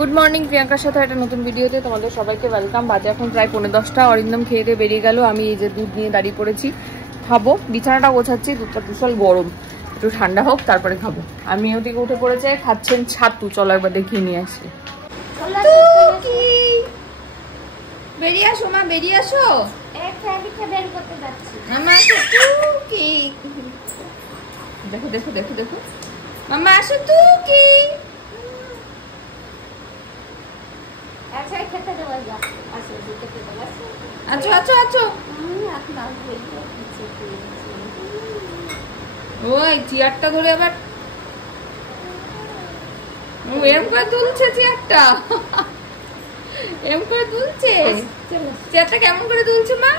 Good morning, প্রিয়াঙ্কার সাথে একটা নতুন ভিডিওতে তোমাদের সবাইকে ওয়েলকাম। বাজে এখন প্রায় 9:10। অরিন্দম খেয়ে দিয়ে বেরিয়ে গেল। আমি এই যে দুধ নিয়ে দাঁড়িয়ে পড়েছি, খাবো। বিছানাটা গোছাচ্ছি, দুধটা বিশাল গরম, একটু ঠান্ডা হোক তারপরে খাবো। আমি ওদিকে উঠে পড়েছে, খাচ্ছেন ছাতু। চলো একবার দেখিয়ে নিয়ে আসি। বেরিয়ে আসো মা, বেরিয়ে আসো। দেখো দেখো দেখো দেখো মামা, আসো তুই। আচ্ছা আচ্ছা আচ্ছা, ওই চেয়ারটা ধরে আবার এরম করে তুলছে, চেয়ারটা এরম করে তুলছে। চেয়ারটা কেমন করে তুলছে মা?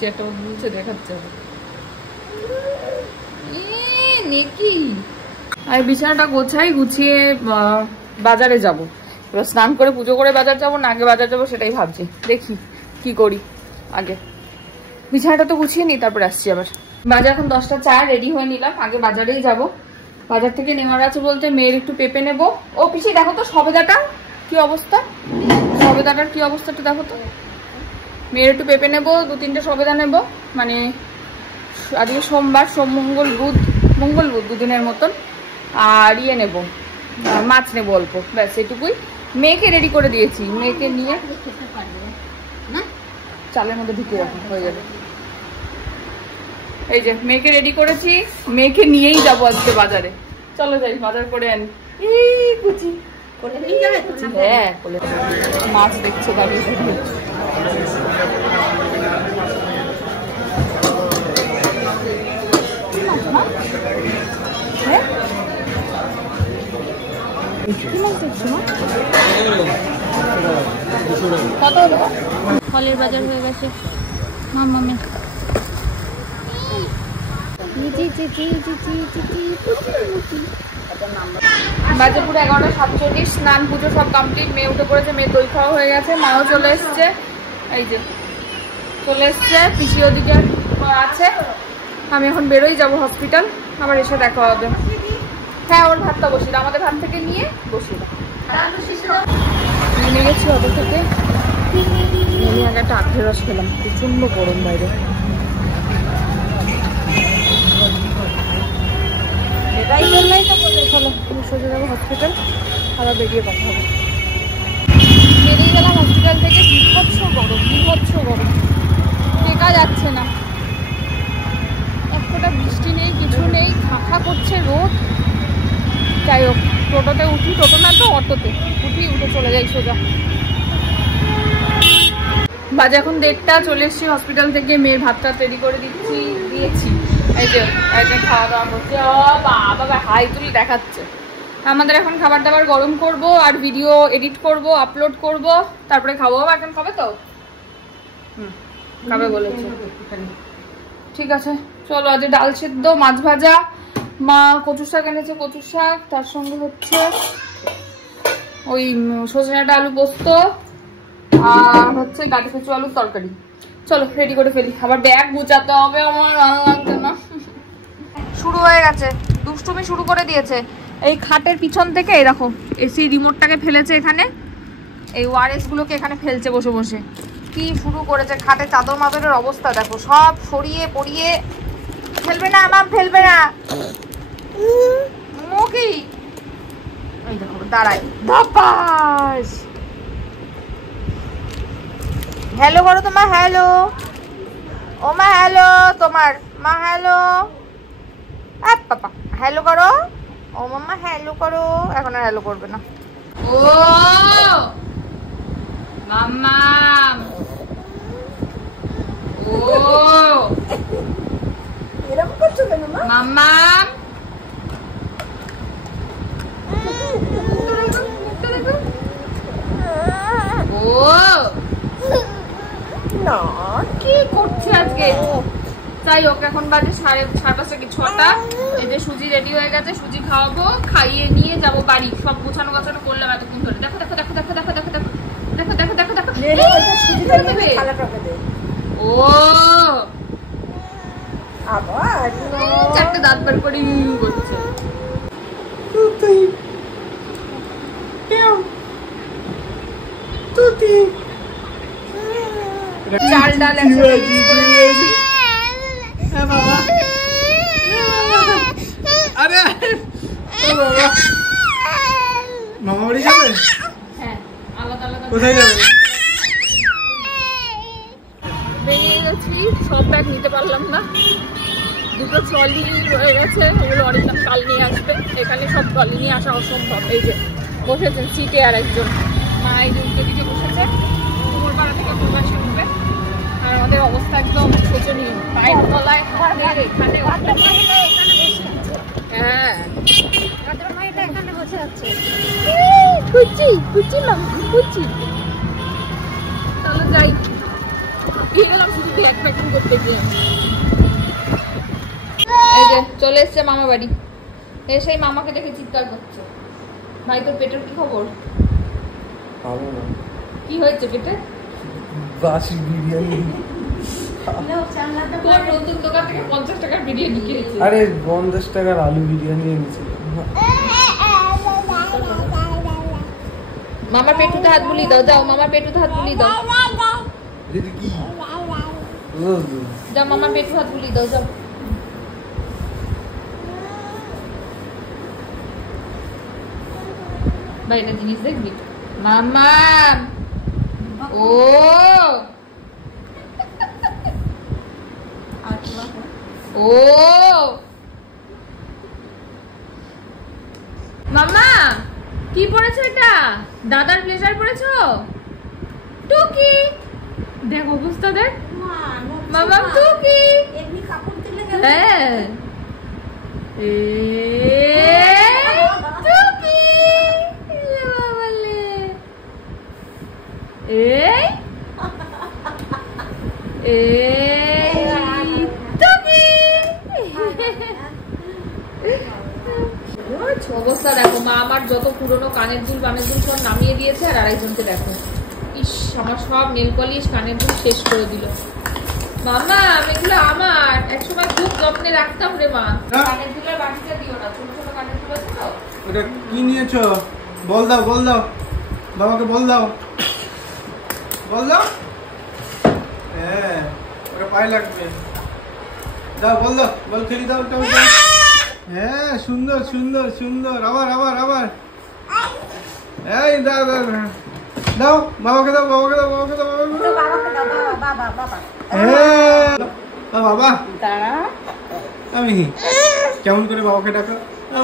চেয়ারটা তুলছে, দেখাচ্ছে নেকি। আর বিছানাটা গোছাই, গুছিয়ে বাজারে যাব। এবার স্নান করে পুজো করে বাজার যাবো না আগে বাজার যাবো সেটাই ভাবছি। দেখি কি করি, আগে বিছানাটা তো গুছিয়ে নি, তারপরে আসছি আবার। বাজার এখন 10টা 4, রেডি হয়ে নিলাম। আগে বাজারেই যাব। বাজার থেকে নেওয়ার আছে বলতে মেয়ের একটু পেঁপে নেবো। ও পিছিয়ে দেখো তো সবেদাটা কি অবস্থা, সবেদাটার কি অবস্থাটা দেখো তো। মেয়ের একটু পেঁপে নেবো, 2-3টে সবেদা নেবো। মানে আজকে সোমবার, সোম মঙ্গল বুধ, মঙ্গল বুধ দুদিনের মতন। আর ইয়ে নেবো, মাছ নেবো অল্প, ব্যাস এটুকুই। মেয়েকে রেডি করে দিয়েছি, মেয়েকে নিয়ে চালের মধ্যে ঢুকিয়ে রাখো, হয়ে যাবে। এই যে মেয়েকে রেডি করেছি, মেয়েকে নিয়েই যাবো আজকে বাজারে। চলো যাই, বাজার করে আনি। হ্যাঁ, মাছ দেখছো দাঁড়িয়ে দাঁড়িয়ে। হ্যাঁ, ফলের বাজার হয়ে গেছে। মাম্মি বাজে পুরো 11:47। স্নান পুজো সব কমপ্লিট। মেয়ে উঠে পড়েছে, মেয়ে দই খাওয়া হয়ে গেছে। মাও চলে এসছে, এই যে চলে এসছে। পিসি ওদিকে আছে। আমি এখন বেরোই, যাবো হসপিটাল, আবার এসে দেখা হবে। হ্যাঁ, ওর ভাতটা বসিয়ে দাও, আমাদের ভাত থেকে নিয়ে বসিয়ে দাও। নিয়ে গেছি ওদের থেকে। আমি আগে একটা আখের রস খেলাম, প্রচন্ড গরম বাইরে। এটাই বললেই তো বলে। চলো সোজা যাবো হসপিটাল, আবার বেরিয়ে কথা হবে। বেরিয়ে গেলাম হসপিটাল থেকে। বিভৎস গরম, বিভৎস গরম, টেকা যাচ্ছে না। একটা বৃষ্টি নেই, কিছু নেই, খাখা করছে রোদ। যাই হোক, টোটোতে উঠি, টোটো না তো অটোতে উঠি, উঠে চলে যাই সোজা। বাজে এখন 1:30, চলে এসছি হসপিটাল থেকে। মেয়ের ভাতটা তৈরি করে দিয়েছি। এই যে একদিন খাওয়া দাওয়া করছে। বাবা হাই তুলে দেখাচ্ছে। আমাদের এখন খাবার দাবার গরম করব, আর ভিডিও এডিট করব, আপলোড করব, তারপরে খাবো। এখন খাবে তো? খাবে বলেছে। ঠিক আছে চলো। আজ ডাল সেদ্ধ, মাছ ভাজা, মা কচু শাক এনেছে, কচু শাক, তার সঙ্গে হচ্ছে ওই সজনেটা আলু পোস্ত, আর হচ্ছে গাঠি কচু আলুর তরকারি। চলো রেডি করে ফেলি, আবার ব্যাগ গুছাতে হবে আমার, ভালো লাগছে না। শুরু হয়ে গেছে, দুষ্টুমি শুরু করে দিয়েছে। এই খাটের পিছন থেকে এরকম এসি রিমোটটাকে ফেলেছে এখানে, এই ওয়ারএস গুলোকে এখানে ফেলছে বসে বসে। কি শুরু করেছে, খাটের চাদর মাদরের অবস্থা দেখো, সব সরিয়ে পড়িয়ে। ফেলবে না আমার, ফেলবে না মুখি। এই দেখো দাঁড়াই ধাপাস। হ্যালো করো তোমার, হ্যালো ও মা, হ্যালো তোমার মা, হ্যালো পাপা, হ্যালো করো ও মাম্মা, হ্যালো করো। এখন আর হ্যালো করবে না। ও মাম্মা, ও এরকম করছো কেন মাম্মা? ও না, কি করছে আজকে? যাই হোক, এখন বাজে 5:30 কি 6টা। এই যে সুজি রেডি হয়ে গেছে, সুজি খাওয়াবো, খাইয়ে নিয়ে যাবো বাড়ি। সব গোছানো গাছানো করলাম এতক্ষণ ধরে। দেখো দেখো দেখো দেখো দেখো দেখো দেখো দেখো দেখো দেখো দেখো। ও আবার চারটে দাঁত বার করে করছে। চাল ডাল আরে মামা বাড়ি যাবে? হ্যাঁ, আলাদা আলাদা কোথায় যাবে? বেরিয়ে গেছি, সব ব্যাগ নিতে পারলাম না। দুটো ট্রলি রয়ে গেছে, ওগুলো অরিজিনাল কাল নিয়ে আসবে। এখানে সব ট্রলি নিয়ে আসা অসম্ভব। এই যে বসেছেন সিটে আর একজন মা, এই যে উল্টো দিকে বসেছে, কুমোর পাড়া থেকে প্রবাসী উঠবে। আর আমাদের অবস্থা একদম শোচনীয়, পায়ের তলায় এখানে হ্যাঁ এখানে বসে আছে। চলো যাই, গেলাম শুধু ব্যাগ প্যাকিং করতে গিয়ে। এই যে চলে এসছে মামা বাড়ি, এসেই মামাকে দেখে চিৎকার করছে। ভাই তোর পেটের কি খবর? কি হয়েছে পেটে? বাসি বিরিয়ানি। তোর নতুন দোকান থেকে 50 টাকার বিরিয়ানি খেয়েছে। আরে 50 টাকার আলু বিরিয়ানি এনেছিলাম। মামার পেটুতে হাত বুলিয়ে দাও, যাও মামার পেটুতে হাত বুলিয়ে দাও। এটা কি? যাও মামার পেটু হাত বুলিয়ে দাও, যাও। ভাই এটা জিনিস দেখবি মামা। ও ও মামা কি পড়েছো? এটা দাদার ব্লেজার পড়েছো? টুকি দেখ অবস্থা, দেখ মামা টুকি। হ্যাঁ টুকি অবস্থা দেখো। মা আমার যত পুরোনো কানের দুল সব নামিয়ে দিয়েছে, আর আরেকজনকে দেখো। ইস, আমার সব নেল পলিশ কানের দুল শেষ করে দিল। মামা এগুলো আমার একসময় খুব যত্নে রাখতাম রে মা। কানের দুলের বাটিটা দিও না, ছোট ছোট কানের দুল আছে তো। ওটা কি নিয়েছো? বল দাও, বল দাও, বাবাকে বল দাও, বল দাও। হ্যাঁ ওটা পায়ে লাগবে। দাও বল দাও, বল খেলি দাও। হ্যাঁ সুন্দর সুন্দর সুন্দর। আবার আবার আবার। এই দাও দাও দাও, বাবাকে দাও, বাবাকে দাও, বাবাকে দাও, বাবাকে দাও। হ্যাঁ বাবা, আমি কেমন করে বাবাকে ডাকো?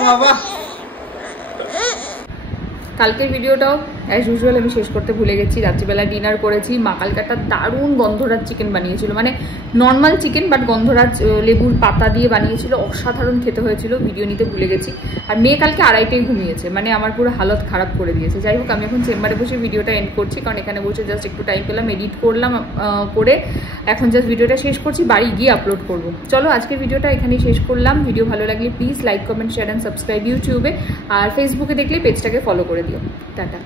বাবা। কালকের ভিডিওটাও অ্যাজ ইউজুয়াল আমি শেষ করতে ভুলে গেছি। রাত্রিবেলা ডিনার করেছি। মা কালকে একটা দারুণ গন্ধরাজ চিকেন বানিয়েছিল, মানে নর্মাল চিকেন বাট গন্ধরাজ লেবুর পাতা দিয়ে বানিয়েছিল, অসাধারণ খেতে হয়েছিল। ভিডিও নিতে ভুলে গেছি। আর মেয়ে কালকে 2:30টায় ঘুমিয়েছে, মানে আমার পুরো হালত খারাপ করে দিয়েছে। যাই হোক, আমি এখন চেম্বারে বসে ভিডিওটা এন্ড করছি, কারণ এখানে বসে জাস্ট একটু টাইম পেলাম, এডিট করলাম, করে এখন জাস্ট ভিডিওটা শেষ করছি, বাড়ি গিয়ে আপলোড করবো। চলো আজকের ভিডিওটা এখানেই শেষ করলাম। ভিডিও ভালো লাগলে please like, comment, share and subscribe ইউটিউবে, আর ফেসবুকে দেখলে পেজটাকে ফলো করে দিও। টাটা।